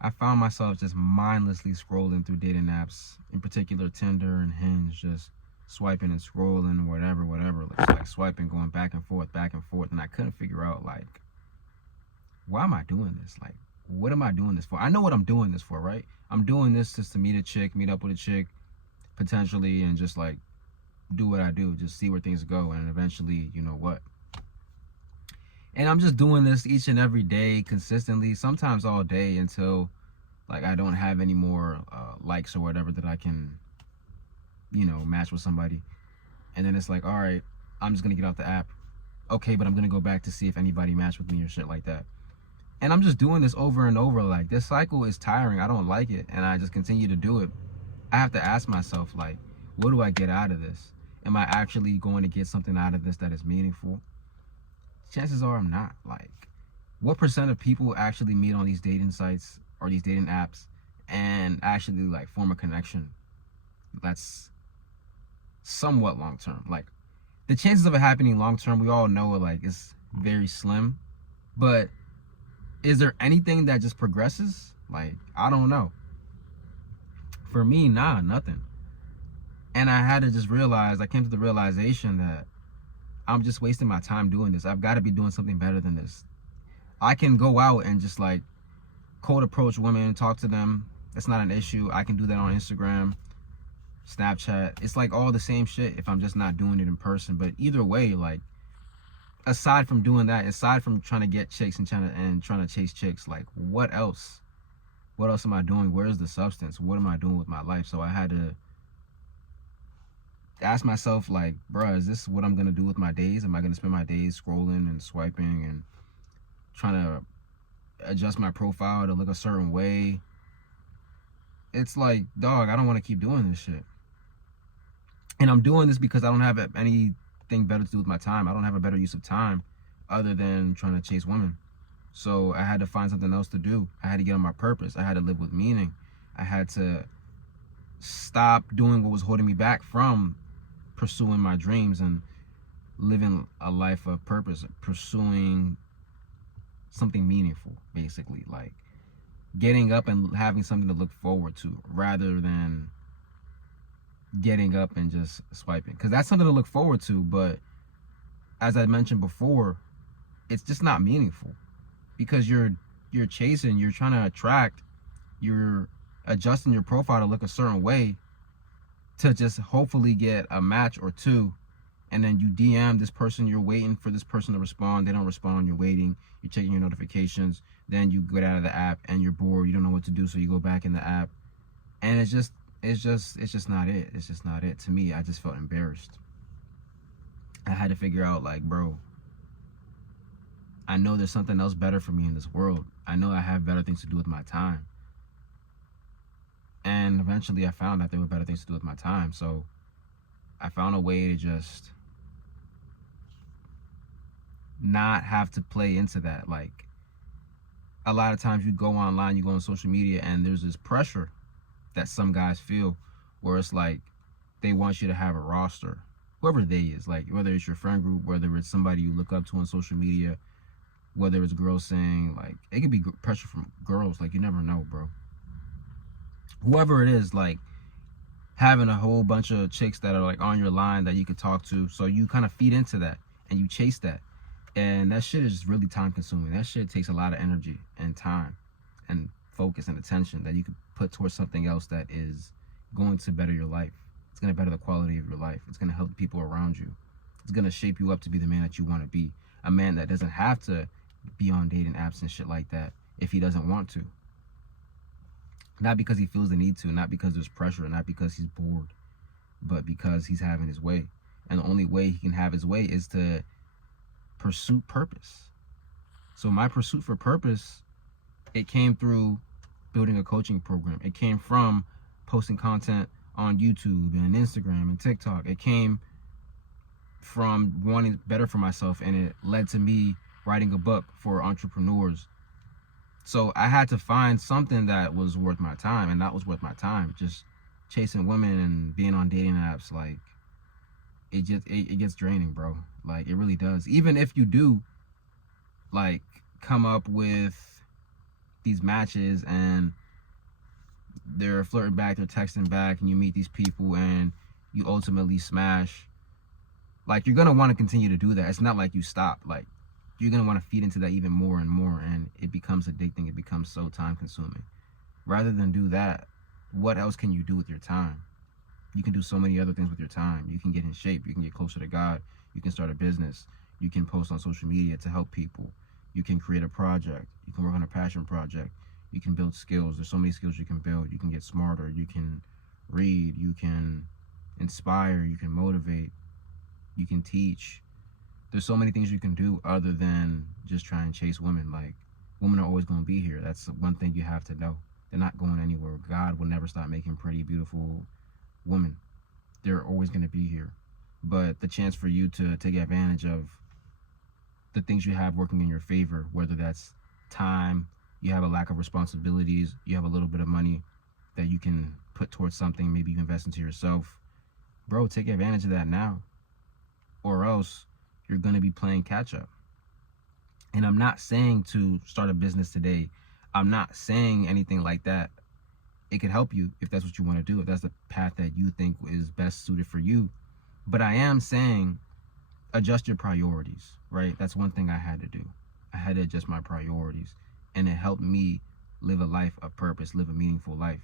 I found myself just mindlessly scrolling through dating apps, in particular Tinder and Hinge, just swiping and scrolling, whatever, just like swiping, going back and forth, and I couldn't figure out like, why am I doing this? Like, what am I doing this for? I know what I'm doing this for, right? I'm doing this just to meet a chick, meet up with a chick, potentially, and just like do what I do, just see where things go, and eventually, you know what? And I'm just doing this each and every day, consistently, sometimes all day, until like I don't have any more likes or whatever that I can, match with somebody. And then it's like, all right, I'm just gonna get off the app. Okay, but I'm gonna go back to see if anybody matched with me or shit like that. And I'm just doing this over and over. Like, this cycle is tiring. I don't like it, and I just continue to do it. I have to ask myself, like, what do I get out of this? Am I actually going to get something out of this that is meaningful? Chances are I'm not. Like, what percent of people actually meet on these dating sites or these dating apps and actually like form a connection that's somewhat long term? Like, the chances of it happening long term, we all know it, like, is very slim. But is there anything that just progresses? Like, I don't know. For me, nah, nothing. And I had to just realize, I came to the realization that I'm just wasting my time doing this. I've got to be doing something better than this. I can go out and just like cold approach women, talk to them. It's not an issue. I can do that on Instagram, Snapchat. It's like all the same shit if I'm just not doing it in person. But either way, like, aside from doing that, aside from trying to get chicks and trying to chase chicks, like, what else? What else am I doing? Where's the substance? What am I doing with my life? So I had to ask myself, like, bruh, is this what I'm gonna do with my days? Am I gonna spend my days scrolling and swiping and trying to adjust my profile to look a certain way? It's like, dog, I don't want to keep doing this shit. And I'm doing this because I don't have anything better to do with my time. I don't have a better use of time other than trying to chase women. So I had to find something else to do. I had to get on my purpose. I had to live with meaning. I had to stop doing what was holding me back from pursuing my dreams and living a life of purpose, pursuing something meaningful, basically. Like, getting up and having something to look forward to rather than getting up and just swiping. Because that's something to look forward to, but as I mentioned before, it's just not meaningful. Because you're chasing, you're trying to attract, you're adjusting your profile to look a certain way to just hopefully get a match or two, and then you DM this person, you're waiting for this person to respond, they don't respond, you're waiting, you're checking your notifications, then you get out of the app and you're bored, you don't know what to do, so you go back in the app, and it's just not it. It's just not it. To me, I just felt embarrassed. I had to figure out, like, bro, I know there's something else better for me in this world. I know I have better things to do with my time. And eventually I found that there were better things to do with my time. So I found a way to just not have to play into that. Like, a lot of times you go online, you go on social media, and there's this pressure that some guys feel where it's like they want you to have a roster, whoever they is, like, whether it's your friend group, whether it's somebody you look up to on social media, whether it's girls saying, like, it could be pressure from girls, like, you never know, bro. Whoever it is, like, having a whole bunch of chicks that are like on your line that you could talk to, so you kind of feed into that and you chase that, and that shit is really time consuming. That shit takes a lot of energy and time and focus and attention that you could put towards something else that is going to better your life. It's going to better the quality of your life. It's going to help the people around you. It's going to shape you up to be the man that you want to be, a man that doesn't have to be on dating apps and shit like that if he doesn't want to. Not because he feels the need to, not because there's pressure, not because he's bored, but because he's having his way. And the only way he can have his way is to pursue purpose. So my pursuit for purpose, it came through building a coaching program. It came from posting content on YouTube and Instagram and TikTok. It came from wanting better for myself, and it led to me writing a book for entrepreneurs. So I had to find something that was worth my time, and that was worth my time. Just chasing women and being on dating apps, like, it gets draining, bro. Like, it really does. Even if you do, like, come up with these matches and they're flirting back, they're texting back, and you meet these people and you ultimately smash. Like, you're gonna want to continue to do that. It's not like you stop. Like, you're gonna want to feed into that even more and more, and it becomes addicting. It becomes so time consuming. Rather than do that, what else can you do with your time? You can do so many other things with your time. You can get in shape. You can get closer to God. You can start a business. You can post on social media to help people. You can create a project. You can work on a passion project. You can build skills. There's so many skills you can build. You can get smarter. You can read. You can inspire. You can motivate. You can teach. There's so many things you can do other than just try and chase women. Like, women are always going to be here. That's one thing you have to know. They're not going anywhere. God will never stop making pretty, beautiful women. They're always going to be here. But the chance for you to take advantage of the things you have working in your favor, whether that's time, you have a lack of responsibilities, you have a little bit of money that you can put towards something, maybe you invest into yourself. Bro, take advantage of that now, or else you're going to be playing catch up. And I'm not saying to start a business today. I'm not saying anything like that. It could help you if that's what you want to do, if that's the path that you think is best suited for you. But I am saying adjust your priorities, right? That's one thing I had to do. I had to adjust my priorities, and it helped me live a life of purpose, live a meaningful life.